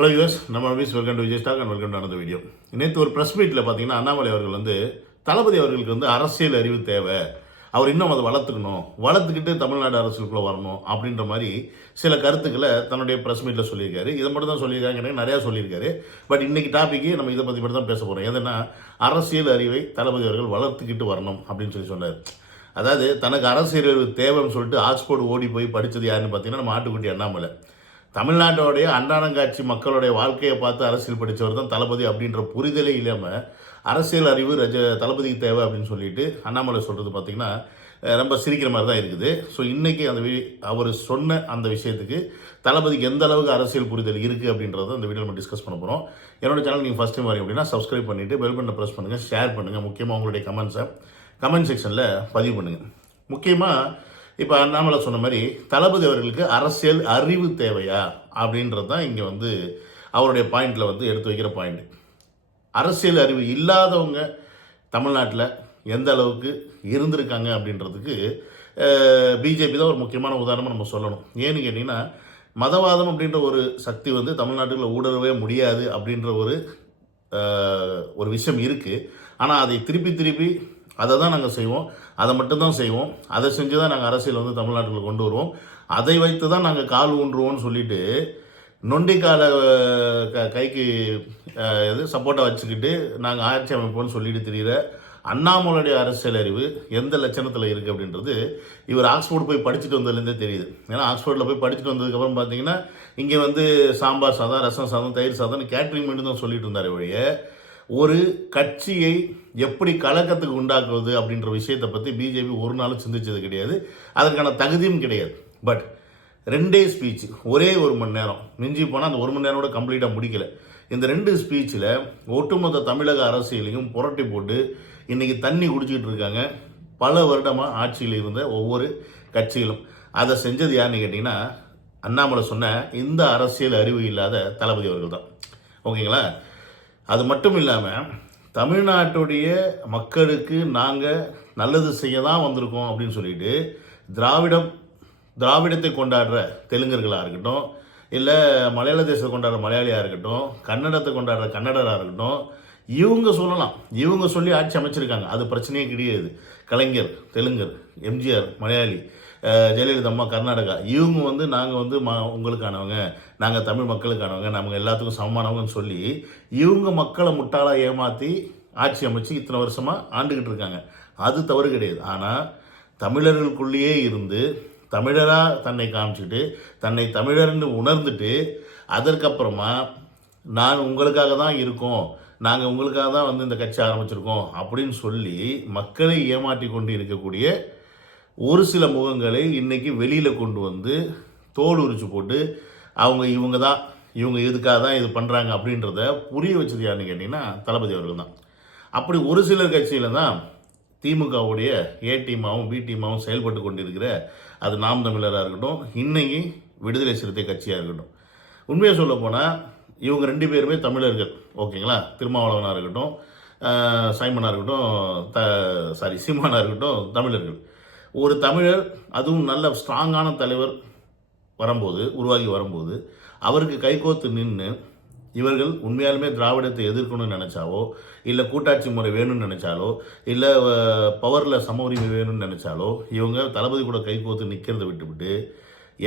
Hello US நம்ம miss welcome to Vijay stock and welcome to video நேற்று ஒரு press மீட்டில் பார்த்தீங்கன்னா அண்ணாமலை அவர்கள் வந்து தளபதி அவர்களுக்கு வந்து அரசியல் அறிவு தேவை. அவர் இன்னும் அதை வளர்த்துக்கணும். வளர்த்துக்கிட்டு தமிழ்நாடு அரசுக்குள்ளே வரணும் அப்படின்ற மாதிரி சில கருத்துக்களை தன்னுடைய ப்ரெஸ் மீட்டில் சொல்லியிருக்காரு. இதை மட்டும் தான் சொல்லியிருக்காங்க நிறையா சொல்லியிருக்காரு. பட் இன்னைக்கு டாப்பிக்கு நம்ம இதை பற்றி மட்டும் தான் பேச போகிறோம் எதுனா அரசியல் அறிவை தளபதி அவர்கள் வளர்த்துக்கிட்டு வரணும் அப்படின்னு சொல்லி சொன்னார். அதாவது தனக்கு அரசியல் அறிவு தேவைன்னு சொல்லிட்டு ஆக்ஸ்போர்டு ஓடி போய் படித்தது யாருன்னு பார்த்தீங்கன்னா நம்ம ஆட்டுக்குட்டி அண்ணாமலை. தமிழ்நாட்டோடைய அன்றாடங்காட்சி மக்களுடைய வாழ்க்கையை பார்த்து அரசியல் படித்தவர் தான் தளபதி அப்படின்ற புரிதலே இல்லாமல் அரசியல் அறிவு ரஜ தளபதிக்கு தேவை அப்படின்னு சொல்லிட்டு அண்ணாமலை சொல்கிறது பார்த்திங்கன்னா ரொம்ப சிரிக்கிற மாதிரி தான் இருக்குது. ஸோ இன்றைக்கி அந்த வி அவர் சொன்ன அந்த விஷயத்துக்கு தளபதிக்கு எந்த அளவுக்கு அரசியல் புரிதல் இருக்குது அப்படின்றத இந்த வீடியோ நம்ம டிஸ்கஸ் பண்ண போகிறோம் என்னோட சேனல் நீங்கள் ஃபஸ்ட் டைம் வரீங்க அப்படின்னா சப்ஸ்கிரைப் பண்ணிவிட்டு பெல் பட்டனை ப்ரெஸ் பண்ணுங்கள் ஷேர் பண்ணுங்கள் முக்கியமாக உங்களுடைய கமெண்ட்ஸை கமெண்ட் செக்ஷனில் பதிவு பண்ணுங்கள் முக்கியமாக இப்போ அண்ணாமலை சொன்ன மாதிரி தளபதி அவர்களுக்கு அரசியல் அறிவு தேவையா? அப்படின்றது தான் இங்கே வந்து அவருடைய பாயிண்டில் வந்து எடுத்து வைக்கிற பாயிண்ட் அரசியல் அறிவு இல்லாதவங்க தமிழ்நாட்டில் எந்த அளவுக்கு இருந்திருக்காங்க அப்படின்றதுக்கு பிஜேபி தான் ஒரு முக்கியமான உதாரணமாக நம்ம சொல்லணும். ஏன்னு கேட்டிங்கன்னா மதவாதம் அப்படின்ற ஒரு சக்தி வந்து தமிழ்நாட்டுக்குள்ள ஊடுருவே முடியாது அப்படின்ற ஒரு ஒரு விஷயம் இருக்குது ஆனால் அதை திருப்பி திருப்பி அதை தான் நாங்கள் செய்வோம். அதை மட்டும்தான் செய்வோம். அதை செஞ்சு தான் நாங்கள் அரசியல் வந்து தமிழ்நாட்டில் கொண்டு வருவோம். அதை வைத்து தான் நாங்கள் கால் ஊன்றுவோம்னு சொல்லிட்டு நொண்டிக்கால க கைக்கு இது சப்போர்ட்டை வச்சுக்கிட்டு நாங்கள் ஆட்சி அமைப்போம்னு சொல்லிட்டு தெரிகிற அண்ணாமலையுடைய அரசியல் அறிவு எந்த லட்சணத்தில் இருக்குது அப்படின்றது இவர் ஆக்ஸ்போர்ட் போய் படிச்சுட்டு வந்ததுலேருந்தே தெரியுது. ஏன்னா ஆக்ஸ்போர்டில் போய் படிச்சுட்டு வந்ததுக்கப்புறம் பார்த்தீங்கன்னா இங்கே வந்து சாம்பார் சாதம் ரசம் சாதம் தயிர் சாதம்னு கேட்ரிங் மட்டும் தான் சொல்லிட்டு இருந்தார் வழிய ஒரு கட்சியை எப்படி கலக்கத்துக்கு உண்டாக்குவது அப்படின்ற விஷயத்தை பற்றி பிஜேபி ஒரு நாளும் சிந்திச்சது கிடையாது. அதற்கான தகுதியும் கிடையாது. பட் ரெண்டே ஸ்பீச் ஒரே ஒரு மணி நேரம். மிஞ்சி போனால் அந்த ஒரு மணி நேரம் கூட கம்ப்ளீட்டாக முடிக்கல. இந்த ரெண்டு ஸ்பீச்சில் ஒட்டுமொத்த தமிழக அரசியலையும் புரட்டி போட்டு இன்றைக்கி தண்ணி குடிச்சிக்கிட்டு இருக்காங்க. பல வருடமாக ஆட்சியில் இருந்த ஒவ்வொரு கட்சிகளும். அதை செஞ்சது யாருன்னு கேட்டிங்கன்னா அண்ணாமலை சொன்ன இந்த அரசியல் அறிவு இல்லாத தளபதி அவர்கள் தான். ஓகேங்களா? அது மட்டும் இல்லாமல் தமிழ்நாட்டுடைய மக்களுக்கு நாங்கள் நல்லது செய்ய தான் வந்திருக்கோம் அப்படின்னு சொல்லிட்டு திராவிடம் திராவிடத்தை கொண்டாடுற தெலுங்கர்களாக இருக்கட்டும் இல்லை மலையாள தேசத்தை கொண்டாடுற மலையாளியாக இருக்கட்டும் கன்னடத்தை கொண்டாடுற கன்னடராக இருக்கட்டும் இவங்க சொல்லலாம். இவங்க சொல்லி ஆட்சி அமைச்சிருக்காங்க. அது பிரச்சனையே கிடையாது. கலைஞர் தெலுங்கர் எம்ஜிஆர் மலையாளி ஜெயலலிதா அம்மா கர்நாடகா. இவங்க வந்து நாங்கள் வந்து ம உங்களுக்கானவங்க. நாங்கள் தமிழ் மக்களுக்கானவங்க. நம்ம எல்லாத்துக்கும் சமமானவங்கன்னு சொல்லி இவங்க மக்களை முட்டாளாக ஏமாற்றி ஆட்சி அமைச்சு இத்தனை வருஷமாக ஆண்டுக்கிட்டு இருக்காங்க. அது தவறு கிடையாது. ஆனால் தமிழர்களுக்குள்ளேயே இருந்து தமிழராக தன்னை காமிச்சிட்டு தன்னை தமிழர்னு உணர்ந்துட்டு அதற்கப்புறமா நான் உங்களுக்காக தான் இருக்கோம். நாங்கள் உங்களுக்காக தான் வந்து இந்த கட்சி ஆரம்பிச்சிருக்கோம். அப்படின்னு சொல்லி மக்களை ஏமாற்றி கொண்டு இருக்கக்கூடிய ஒரு சில முகங்களை இன்றைக்கி வெளியில் கொண்டு வந்து தோல் உரிச்சு போட்டு அவங்க இவங்க தான் இவங்க இதுக்காக தான் இது பண்ணுறாங்க அப்படின்றத புரிய வச்சது யாருன்னு கேட்டிங்கன்னா தளபதி அவர்கள் தான். அப்படி ஒரு சிலர் கட்சியில் தான் திமுகவுடைய ஏ டீமாகவும் பி டீமாகவும் செயல்பட்டு கொண்டிருக்கிற அது நாம் தமிழராக இருக்கட்டும் இன்னைக்கு விடுதலை சிறுத்தை கட்சியாக இருக்கட்டும். உண்மையை சொல்ல போனால் இவங்க ரெண்டு பேருமே தமிழர்கள் ஓகேங்களா? திருமாவளவனாக இருக்கட்டும் சைமனாக இருக்கட்டும் த சாரி சீமானாக இருக்கட்டும் தமிழர்கள். ஒரு தமிழர் அதுவும் நல்ல ஸ்ட்ராங்கான தலைவர் வரும்போது உருவாகி வரும்போது அவருக்கு கைகோத்து நின்று இவர்கள் உண்மையாலுமே திராவிடத்தை எதிர்க்கணும்னு நினச்சாவோ இல்லை கூட்டாட்சி முறை வேணும்னு நினச்சாலோ இல்லை பவரில் சம உரிமை வேணும்னு நினச்சாலோ இவங்க தளபதி கூட கைகோத்து நிற்கிறத விட்டுவிட்டு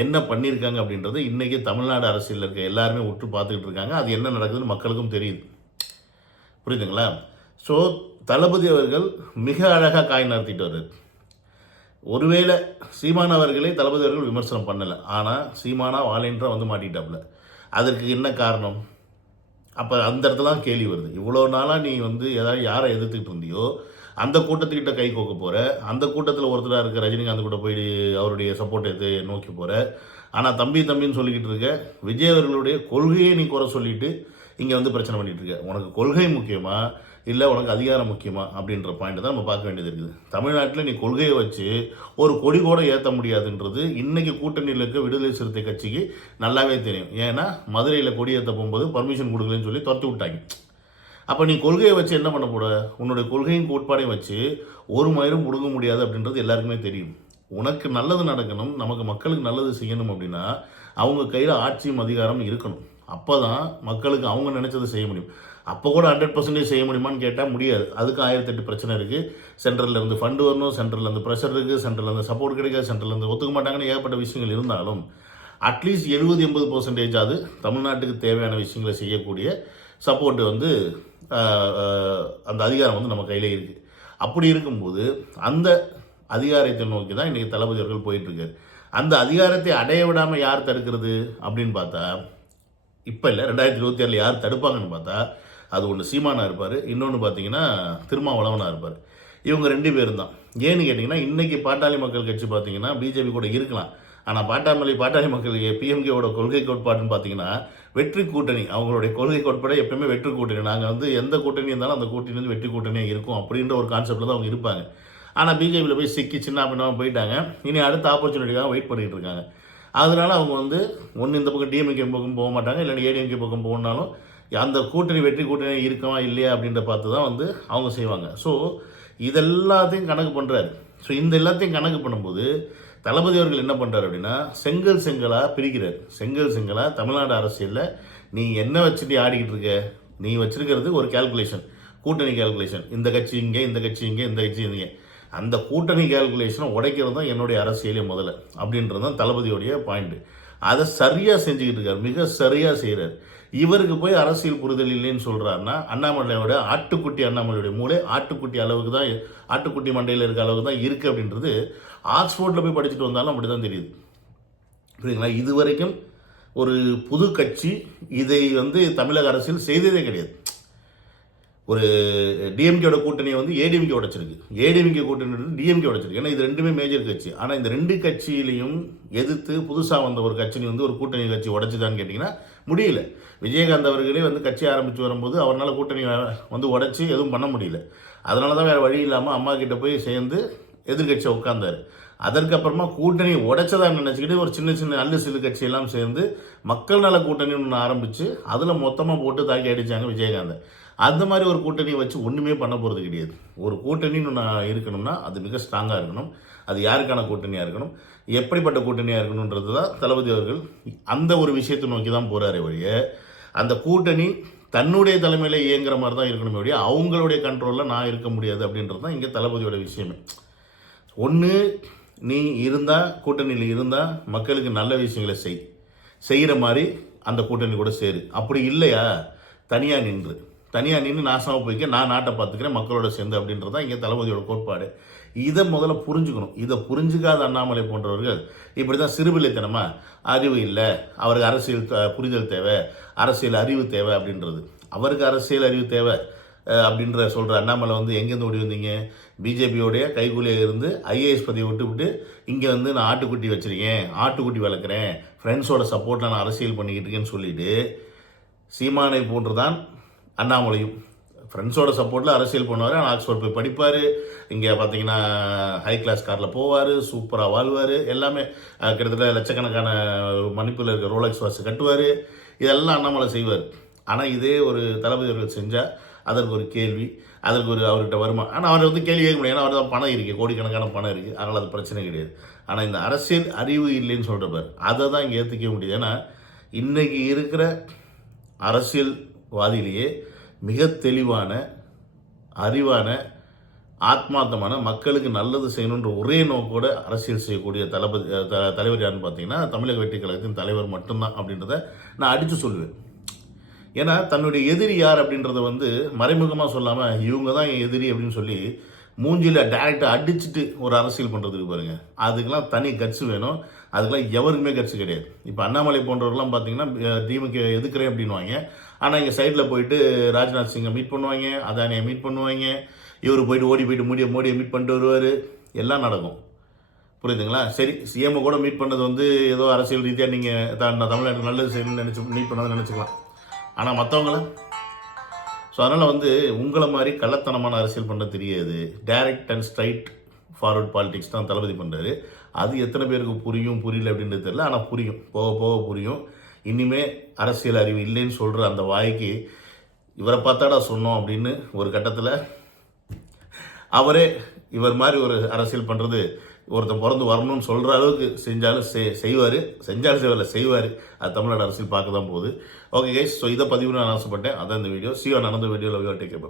என்ன பண்ணியிருக்காங்க அப்படின்றது இன்றைக்கி தமிழ்நாடு அரசியலில் இருக்க எல்லாருமே உற்று பார்த்துக்கிட்டு இருக்காங்க. அது என்ன நடக்குதுன்னு மக்களுக்கும் தெரியுது. புரியுதுங்களா? ஸோ தளபதி அவர்கள் மிக அழகாக காய் நடத்திட்டு வர்றாரு. ஒருவேளை சீமான் அவர்களே தளபதி அவர்கள் விமர்சனம் பண்ணலை. ஆனால் சீமானா வாலேன்றா வந்து மாட்டிட்டாப்புல அதற்கு என்ன காரணம்? அப்போ அந்த இடத்துல தான் கேள்வி வருது. இவ்வளோ நாளாக நீ வந்து ஏதாவது யாரை எதிர்த்துக்கிட்டு இருந்தியோ அந்த கூட்டத்துக்கிட்ட கை கோக்க போகிற அந்த கூட்டத்தில் ஒருத்தராக இருக்க ரஜினிகாந்த் கூட போய் அவருடைய சப்போர்ட் எடுத்து நோக்கி போகிற ஆனால் தம்பி தம்பின்னு சொல்லிக்கிட்டு இருக்க விஜய் அவர்களுடைய கொள்கையை நீ குறை சொல்லிட்டு இங்கே வந்து பிரச்சனை பண்ணிகிட்டு இருக்க. உனக்கு கொள்கை முக்கியமாக இல்லை உனக்கு அதிகாரம் முக்கியமா? அப்படின்ற பாயிண்ட் தான் நம்ம பார்க்க வேண்டியது இருக்குது. தமிழ்நாட்டில் நீ கொள்கையை வச்சு ஒரு கொடி கூட ஏற்ற முடியாதுன்றது இன்னைக்கு கூட்டணியில் இருக்க விடுதலை சிறுத்தை கட்சிக்கு நல்லாவே தெரியும். ஏன்னா மதுரையில் கொடி ஏற்ற போகும்போது பர்மிஷன் கொடுக்கலன்னு சொல்லி துரத்தி விட்டாங்க. அப்போ நீ கொள்கையை வச்சு என்ன பண்ண போட உன்னுடைய கொள்கையும் கோட்பாடையும் வச்சு ஒரு மயிரும் முடுங்க முடியாது அப்படின்றது எல்லாருக்குமே தெரியும். உனக்கு நல்லது நடக்கணும் நமக்கு மக்களுக்கு நல்லது செய்யணும் அப்படின்னா அவங்க கையில் ஆட்சியும் அதிகாரம் இருக்கணும். அப்போ தான் மக்களுக்கு அவங்க நினச்சதை செய்ய முடியும். அப்போ கூட ஹண்ட்ரட் பர்சன்டேஜ் செய்ய முடியுமான்னு கேட்டால் முடியாது. அதுக்கு ஆயிரத்தெட்டு பிரச்சனை இருக்குது சென்ட்ரலில் இருந்து ஃபண்டு வரணும் சென்ட்ரலில் இருந்து ப்ரெஷர் இருக்குது சென்ட்ரலில் இருந்து சப்போர்ட் கிடைக்காது சென்ட்ரலில் இருந்து ஒத்துக்க மாட்டாங்கன்னு ஏகப்பட்ட விஷயங்கள் இருந்தாலும் அட்லீஸ்ட் எழுபது எண்பது பர்சன்டேஜ் அது தமிழ்நாட்டுக்கு தேவையான விஷயங்களை செய்யக்கூடிய சப்போர்ட் வந்து அந்த அதிகாரம் வந்து நம்ம கையில் இருக்குது அப்படி இருக்கும்போது அந்த அதிகாரத்தை நோக்கி தான் இன்றைக்கி தளபதி அவர்கள் போயிட்டுருக்காரு அந்த அதிகாரத்தை அடைய விடாமல் யார் தடுக்கிறது அப்படின்னு பார்த்தா இப்போ இல்லை ரெண்டாயிரத்தி இருபத்தி ஆறில் யார் தடுப்பாங்கன்னு பார்த்தா அது ஒன்று சீமானா இருப்பார் இன்னொன்று பார்த்தீங்கன்னா திருமாவளவனாக இருப்பார். இவங்க ரெண்டு பேரும் தான் ஏன்னு கேட்டிங்கன்னா இன்றைக்கி பாட்டாளி மக்கள் கட்சி பார்த்தீங்கன்னா பிஜேபி கூட இருக்கலாம். ஆனால் பாட்டாமலை பாட்டாளி மக்கள் பிஎம்கேவோட கொள்கை கோட்பாடுன்னு பார்த்தீங்கன்னா வெற்றி கூட்டணி அவங்களுடைய கொள்கை கோட்பாடு எப்பயுமே வெற்றி கூட்டணி. நாங்கள் வந்து எந்த கூட்டணி இருந்தாலும் அந்த கூட்டணி வந்து வெற்றி கூட்டணியாக இருக்கும் அப்படின்ற ஒரு கான்செப்டில் தான் அவங்க இருப்பாங்க. ஆனால் பிஜேபியில் போய் சிக்கி சின்ன பின்னமாக போயிட்டாங்க. இனி அடுத்த ஆப்பர்ச்சுனிட்டிக்காக வெயிட் பண்ணிகிட்டு இருக்காங்க. அதனால அவங்க வந்து ஒன்று இந்த பக்கம் டிஎம்கே பக்கம் போக மாட்டாங்க இல்லைன்னா ஏடிஎம்கே பக்கம் போகணுன்னாலும் அந்த கூட்டணி வெற்றி கூட்டணி இருக்கமா இல்லையா அப்படின்ற பார்த்து தான் வந்து அவங்க செய்வாங்க. ஸோ இதெல்லாத்தையும் கணக்கு பண்ணுறாரு ஸோ இந்த எல்லாத்தையும் கணக்கு பண்ணும்போது தளபதி அவர்கள் என்ன பண்ணுறாரு அப்படின்னா செங்கல் செங்கலாக பிரிக்கிறார். செங்கல் செங்கலாக தமிழ்நாடு அரசியலில் நீ என்ன வச்சுட்டு ஆடிக்கிட்டு இருக்க? நீ வச்சிருக்கிறது ஒரு கால்குலேஷன் கூட்டணி கேல்குலேஷன் இந்த கட்சி இங்கே இந்த கட்சி இங்கே இந்த கட்சி இங்கே. அந்த கூட்டணி கால்குலேஷனை உடைக்கிறது தான் என்னுடைய அரசியலே முதல்ல அப்படின்றது தான் தளபதியோடைய பாயிண்ட் அதை சரியாக செஞ்சுக்கிட்டு இருக்கார் மிக சரியாக செய்கிறார் இவருக்கு போய் அரசியல் புரிதல் இல்லைன்னு சொல்கிறாருன்னா அண்ணாமலையோட ஆட்டுக்குட்டி அண்ணாமலையோட மூளை ஆட்டுக்குட்டி அளவுக்கு தான் ஆட்டுக்குட்டி மண்டையில் இருக்க அளவுக்கு தான் இருக்குது அப்படின்றது ஆக்ஸ்போர்டில் போய் படிச்சுட்டு வந்தாலும் அப்படி தான் தெரியுது. புரியுதுங்களா? இது வரைக்கும் ஒரு புது கட்சி இதை வந்து தமிழக அரசியல் செய்ததே கிடையாது. ஒரு டிஎம்கேயோட கூட்டணியை வந்து ஏடிஎம்கே உடைச்சிருக்கு. ஏடிஎம்கே கூட்டணி டிஎம்கே உடைச்சிருக்கு. ஏன்னா இது ரெண்டுமே மேஜர் கட்சி. ஆனால் இந்த ரெண்டு கட்சியிலையும் எதிர்த்து புதுசாக வந்த ஒரு கட்சி வந்து ஒரு கூட்டணி கட்சி உடைச்சிதான்னு கேட்டிங்கன்னா முடியல. விஜயகாந்த் அவர்களே வந்து கட்சி ஆரம்பித்து வரும்போது அவரால் கூட்டணி வந்து உடைச்சி எதுவும் பண்ண முடியல. அதனால தான் வேறு வழி இல்லாமல் அம்மா கிட்ட போய் சேர்ந்து எதிர்கட்சியை உட்காந்தார் அதற்கப்புறமா கூட்டணி உடைச்சதா நினச்சிக்கிட்டு ஒரு சின்ன சின்ன அல்லு சிறு கட்சியெல்லாம் சேர்ந்து மக்கள் நல கூட்டணி ஒன்று ஆரம்பித்து அதில் மொத்தமாக போட்டு தாக்கி அடித்தாங்க விஜயகாந்த். அந்த மாதிரி ஒரு கூட்டணியை வச்சு ஒன்றுமே பண்ண போகிறது கிடையாது. ஒரு கூட்டணின்னு நான் இருக்கணும்னா அது மிக ஸ்ட்ராங்காக இருக்கணும். அது யாருக்கான கூட்டணியாக இருக்கணும்? எப்படிப்பட்ட கூட்டணியாக இருக்கணுன்றது தான் தளபதி அவர்கள் அந்த ஒரு விஷயத்தை நோக்கி தான் போகிறாரே வழிய அந்த கூட்டணி தன்னுடைய தலைமையில் இயங்குற மாதிரி தான் இருக்கணுமே வழிய அவங்களுடைய கண்ட்ரோலில் நான் இருக்க முடியாது அப்படின்றது தான் இங்கே தளபதியோட விஷயமே. ஒன்று நீ இருந்தால் கூட்டணியில் இருந்தால் மக்களுக்கு நல்ல விஷயங்களை செய். செய்கிற மாதிரி அந்த கூட்டணி கூட சேரு. அப்படி இல்லையா? தனியாக நின்று. தனியாக நின்று நாசமாக போய்க்க நான் நாட்டை பார்த்துக்கிறேன் மக்களோட சேர்ந்து அப்படின்றது தான் இங்கே தளபதியோட கோட்பாடு. இதை முதல்ல புரிஞ்சுக்கணும். இதை புரிஞ்சுக்காத அண்ணாமலை போன்றவர்கள் இப்படி தான் சிறுபிள்ளைத்தனமாக அறிவு இல்லை அவருக்கு அரசியல் புரிதல் தேவை அரசியல் அறிவு தேவை அப்படின்றது. அவருக்கு அரசியல் அறிவு தேவை அப்படின்ற சொல்கிற அண்ணாமலை வந்து எங்கேருந்து ஓடி வந்தீங்க? பிஜேபியோடைய கைகூலியாக இருந்து ஐஏஎஸ் பதவி விட்டு விட்டு இங்கே வந்து நான் ஆட்டுக்குட்டி வச்சுருக்கேன் ஆட்டுக்குட்டி வளர்க்குறேன் ஃப்ரெண்ட்ஸோட சப்போர்ட்டில் நான் அரசியல் பண்ணிக்கிட்டு இருக்கேன்னு சொல்லிட்டு சீமானை போன்றுதான் அண்ணாமலையும். ஃப்ரெண்ட்ஸோட சப்போர்ட்டில் அரசியல் பண்ணுவார் ஆனால் ஆக்ஸ்ஃபோர்ட் போய் படிப்பார். இங்கே பார்த்தீங்கன்னா ஹை கிளாஸ் காரில் போவார் சூப்பராக வாழ்வார். எல்லாமே கிட்டத்தட்ட லட்சக்கணக்கான மணிப்பில் இருக்க ரோலக்ஸ் வாட்ச் கட்டுவார். இதெல்லாம் அண்ணாமலை செய்வார். ஆனால் இதே ஒரு தளபதி அவர்கள் செஞ்சால் அதற்கு ஒரு கேள்வி அதற்கு ஒரு அவர்கிட்ட வருமா ஆனால் அவர் வந்து கேள்வி கேட்க முடியாது. ஏன்னா அவர் தான் பணம் இருக்குது கோடிக்கணக்கான பணம் இருக்குது அதனால் அது பிரச்சனை கிடையாது. ஆனால் இந்த அரசியல் அறிவு இல்லைன்னு சொல்கிறப்பார் அதை தான் இங்கே ஏற்றுக்க முடியுது. ஏன்னா இன்றைக்கி இருக்கிற அரசியல் வாதியிலேயே மிக தெளிவான அறிவான ஆத்மார்த்தமான மக்களுக்கு நல்லது செய்யணுன்ற ஒரே நோக்கோடு அரசியல் செய்யக்கூடிய தளபதி த- தலைவர் யாருன்னு பார்த்தீங்கன்னா தமிழக வெற்றி கழகத்தின் தலைவர் மட்டும்தான் அப்படின்றத நான் அடித்து சொல்லுவேன். ஏன்னா தன்னுடைய எதிரி யார் அப்படின்றத வந்து மறைமுகமாக சொல்லாமல் இவங்க தான் என் எதிரி அப்படின்னு சொல்லி மூஞ்சியில் டேரெக்டாக அடிச்சுட்டு ஒரு அரசியல் பண்ணுறதுக்கு பாருங்கள் அதுக்கெல்லாம் தனி கட்சி வேணும். அதுக்கெல்லாம் எவருக்குமே கட்சி கிடையாது. இப்போ அண்ணாமலை போன்றவர்கள்லாம் பார்த்தீங்கன்னா டிமுக எதுக்குறேன் அப்படின்வாங்க ஆனால் இங்கே சைடில் போயிட்டு ராஜ்நாத் சிங்கை மீட் பண்ணுவாங்க அதானியை மீட் பண்ணுவாங்க. இவர் போயிட்டு ஓடி போயிட்டு மோடியை மோடியை மீட் பண்ணிட்டு வருவார். எல்லாம் நடக்கும். புரியுதுங்களா? சரி சிஎம் கூட மீட் பண்ணது வந்து ஏதோ அரசியல் ரீதியாக நீங்கள் தமிழ்நாட்டுக்கு நல்லது செய்யணும்னு நினச்சி மீட் பண்ணதை நினச்சிக்கலாம். ஆனால் மற்றவங்கள ஸோ அதனால் வந்து உங்களை மாதிரி கள்ளத்தனமான அரசியல் பண்ண தெரியாது. Direct and straightforward politics தான் தளபதி பண்ணுறாரு அது எத்தனை பேருக்கு புரியும் புரியல அப்படின்றது தெரியல. ஆனால் புரியும். போக போக புரியும். இனிமே அரசியல் அறிவு இல்லைன்னு சொல்கிற அந்த வாய்க்கு இவரை பார்த்தாடா சொன்னோம் அப்படின்னு ஒரு கட்டத்தில் அவரே இவர் மாதிரி ஒரு அரசியல் பண்ணுறது ஒருத்தன் பிறந்து வரணும்னு சொல்கிற அளவுக்கு செஞ்சாலும் செய் செய்வார். செஞ்சாலும் செய்வார் செய்வார். அது தமிழ்நாடு அரசியல் பார்க்க தான் போகுது. ஓகே கைஸ் ஸோ இதை பதிவு நான் ஆசைப்பட்டேன். அதான் இந்த வீடியோ சீவா நடந்த வீடியோவில் டேக் கேர்